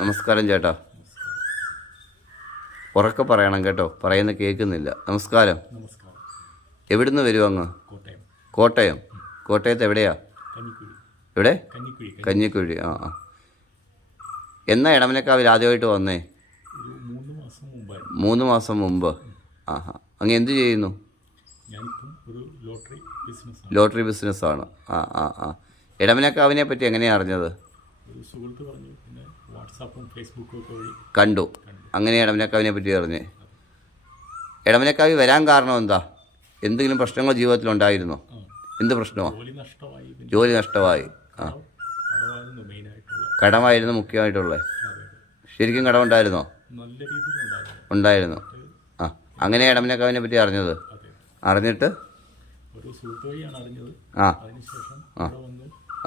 നമസ്കാരം ചേട്ടാ. ഉറക്കെ പറയണം കേട്ടോ, പറയുന്ന കേൾക്കുന്നില്ല. നമസ്കാരം. നമസ്കാരം. എവിടുന്ന് വരും അങ്ങ്? കോട്ടയം. കോട്ടയം. കോട്ടയത്ത് എവിടെയാ? കഞ്ഞിക്കുഴി. എവിടെ? കഞ്ഞിക്കുഴി. കഞ്ഞിക്കുഴി. ആ ആ. എന്നാ ഇടമനക്കാവിൽ ആദ്യമായിട്ട് വന്നേ? ഒരു 3 മാസം മുമ്പായി. 3 മാസം മുമ്പ്. ആഹാ. അങ്ങ് എന്ത് ചെയ്യുന്നു? ഞാനിപ്പം ഒരു ബിസിനസ്. ലോട്ടറി ബിസിനസ്സാണ്. ആ ആ ആ. ഇടമനക്കാവിനെ പറ്റി എങ്ങനെയാണ് അറിഞ്ഞത്? ഒരു സുഹൃത്ത് പറഞ്ഞു, പിന്നെ വാട്സാപ്പും ഫേസ്ബുക്കും ഒക്കെ വഴി കണ്ടു. അങ്ങനെ ഇടമനക്കാവിനെ പറ്റി അറിഞ്ഞേ. ഇടമനക്കാവി വരാൻ കാരണം എന്താ? എന്തെങ്കിലും പ്രശ്നങ്ങൾ ജീവിതത്തിലുണ്ടായിരുന്നോ? എന്ത് പ്രശ്നമാണ്? ജോലി നഷ്ടമായി. ആ, കടമായിരുന്നു മുഖ്യമായിട്ടുള്ളത്. ശരിക്കും കടമുണ്ടായിരുന്നോ? നല്ല രീതിയിൽ ഉണ്ടായിരുന്നു. ആ, അങ്ങനെ ഇടമനക്കാവിനെ പറ്റി അറിഞ്ഞത്. അറിഞ്ഞിട്ട് ഒരു സുഹൃത്ത് വഴിയാണ് അറിഞ്ഞത്. ആ, അതിനുശേഷം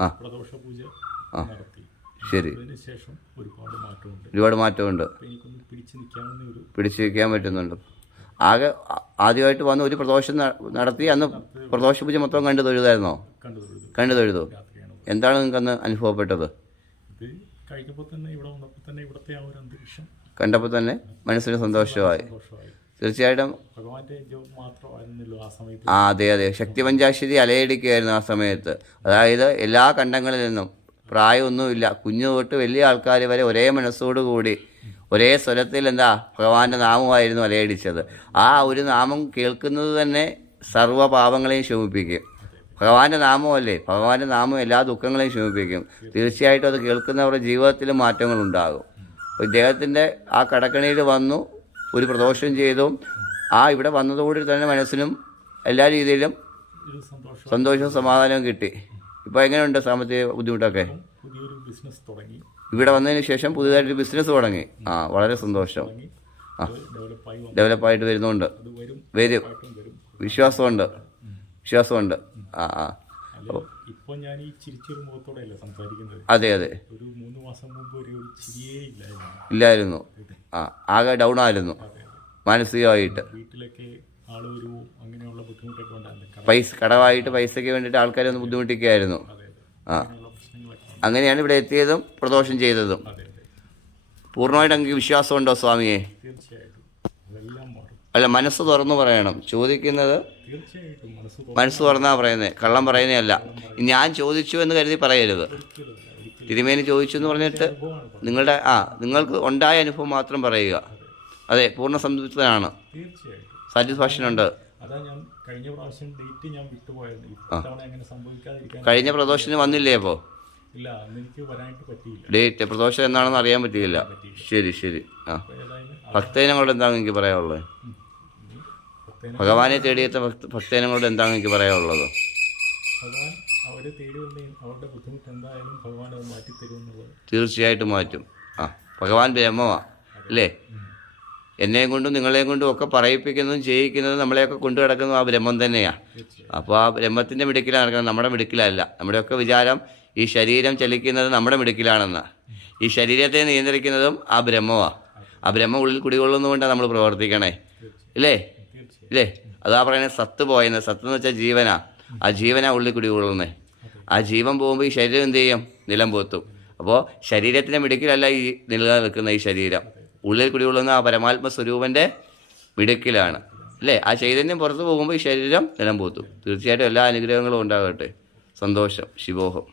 ആ, പ്രദോഷ പൂജ നടത്തി. ശരി. അതിനുശേഷം ഒരുപാട് മാറ്റമുണ്ട്. എനിക്കൊന്ന് പിടിച്ചു നിൽക്കാൻ പറ്റുന്നുണ്ട്. ആകെ ആദ്യമായിട്ട് വന്ന് ഒരു പ്രദോഷം നടത്തി. അന്ന് പ്രദോഷ പൂജ മൊത്തം കണ്ടു തൊഴുതായിരുന്നോ? കണ്ടു തൊഴുതു. എന്താണ് നിങ്ങൾക്ക് അന്ന് അനുഭവപ്പെട്ടത്? കണ്ടപ്പോൾ തന്നെ മനസ്സിന് സന്തോഷമായി. തീർച്ചയായിട്ടും. ആ, അതെ അതെ. ശക്തിപഞ്ചാശ്ശേരി അലയടിക്കുകയായിരുന്നു ആ സമയത്ത്. അതായത് എല്ലാ കണ്ടങ്ങളിൽ നിന്നും, പ്രായമൊന്നുമില്ല, കുഞ്ഞു തൊട്ട് വലിയ ആൾക്കാർ വരെ ഒരേ മനസ്സോടുകൂടി ഒരേ സ്വരത്തിൽ ഭഗവാന്റെ നാമമായിരുന്നു അലയടിച്ചത്. ആ ഒരു നാമം കേൾക്കുന്നത് തന്നെ സർവ്വ പാപങ്ങളെയും ശമിപ്പിക്കും. ഭഗവാന്റെ നാമമല്ലേ, ഭഗവാന്റെ നാമം എല്ലാ ദുഃഖങ്ങളെയും ശമിപ്പിക്കും. തീർച്ചയായിട്ടും അത് കേൾക്കുന്നവരുടെ ജീവിതത്തിലും മാറ്റങ്ങളുണ്ടാകും. ഇദ്ദേഹത്തിൻ്റെ ആ കടക്കണിയിൽ വന്നു, ഒരു പ്രദോഷം ചെയ്തു. ആ ഇവിടെ വന്നതോടെ തന്നെ മനസ്സിനും എല്ലാ രീതിയിലും സന്തോഷവും സമാധാനവും കിട്ടി. ഇപ്പോൾ എങ്ങനെയുണ്ട് സാമ്പത്തിക ബുദ്ധിമുട്ടൊക്കെ? ഇവിടെ വന്നതിന് ശേഷം പുതിയതായിട്ടൊരു ബിസിനസ് തുടങ്ങി. ആ, വളരെ സന്തോഷം. ആ, ഡെവലപ്പായിട്ട് വരുന്നുണ്ട്. വരും. വിശ്വാസമുണ്ട്. ആ ആ. അതെ അതെ. ഇല്ലായിരുന്നു. ആ, ആകെ ഡൗൺ ആയിരുന്നു മാനസികമായിട്ട്. കടമായിട്ട് പൈസയ്ക്ക് വേണ്ടിയിട്ട് ആൾക്കാരെ ഒന്ന് ബുദ്ധിമുട്ടിക്കുകയായിരുന്നു. ആ, അങ്ങനെയാണ് ഇവിടെ എത്തിയതും പ്രദോഷം ചെയ്തതും. പൂർണ്ണമായിട്ട് അങ്ങ് വിശ്വാസമുണ്ടോ സ്വാമിയെ? അല്ല, മനസ്സ് തുറന്നു പറയണം. ചോദിക്കുന്നത് മനസ്സ് തുറന്നാ പറയുന്നത്, കള്ളം പറയുന്നതല്ല. ഞാൻ ചോദിച്ചു എന്ന് കരുതി പറയരുത്. തിരുമേനി ചോദിച്ചു എന്ന് പറഞ്ഞിട്ട് നിങ്ങൾക്ക് ഉണ്ടായ അനുഭവം മാത്രം പറയുക. അതെ, പൂർണ്ണ സംതൃപ്തനാണ്. സാറ്റിസ്ഫാക്ഷൻ ഉണ്ട്. കഴിഞ്ഞ പ്രദോഷത്തിന് വന്നില്ലേ? അപ്പോൾ ഡേറ്റ് പ്രദോഷം എന്നാണെന്ന് അറിയാൻ പറ്റിയില്ല. ശരി ശരി. ആ, ഭക്തജനങ്ങളോട് എന്താണ് എനിക്ക് പറയാനുള്ളത്? ഭഗവാനെ തേടിയെത്ത ഭക്തജനങ്ങളോട് എന്താണ് എനിക്ക് പറയാനുള്ളത്? തീർച്ചയായിട്ടും മാറ്റും. ആ, ഭഗവാൻ ബ്രഹ്മമാ അല്ലേ? എന്നെയും കൊണ്ടും നിങ്ങളെയും കൊണ്ടും ഒക്കെ പറയിപ്പിക്കുന്നതും ചെയ്യിക്കുന്നതും നമ്മളെയൊക്കെ കൊണ്ടു കിടക്കുന്നതും ആ ബ്രഹ്മം തന്നെയാണ്. അപ്പോൾ ആ ബ്രഹ്മത്തിൻ്റെ മിടുക്കിലാണ് നടക്കുന്നത്, നമ്മുടെ മിടുക്കിലല്ല. നമ്മുടെയൊക്കെ വിചാരം ഈ ശരീരം ചലിക്കുന്നത് നമ്മുടെ മിടുക്കിലാണെന്ന്. ഈ ശരീരത്തെ നിയന്ത്രിക്കുന്നതും ആ ബ്രഹ്മമാണ്. ആ ബ്രഹ്മം ഉള്ളിൽ കുടികൊള്ളുന്നതുകൊണ്ടാണ് നമ്മൾ പ്രവർത്തിക്കണേ. ഇല്ലേ? അതാ പറയുന്നത്, സത്ത് പോയെന്ന്. സത്ത് എന്ന് വെച്ചാൽ ജീവനാ. ആ ജീവനാ ഉള്ളിൽ കുടികൊള്ളുന്നത്. ആ ജീവൻ പോകുമ്പോൾ ഈ ശരീരം എന്ത് ചെയ്യും? നിലം പോത്തും. അപ്പോൾ ശരീരത്തിൻ്റെ മിടുക്കിലല്ല ഈ നിലനിൽക്കുന്ന ഈ ശരീരം. ഉള്ളിൽ കുടികൊള്ളുന്ന ആ പരമാത്മ സ്വരൂപൻ്റെ മിടുക്കിലാണ് അല്ലേ? ആ ചൈതന്യം പുറത്തു പോകുമ്പോൾ ഈ ശരീരം നിലം പോത്തും. തീർച്ചയായിട്ടും എല്ലാ അനുഗ്രഹങ്ങളും ഉണ്ടാകട്ടെ. സന്തോഷം. ശിവോഹം.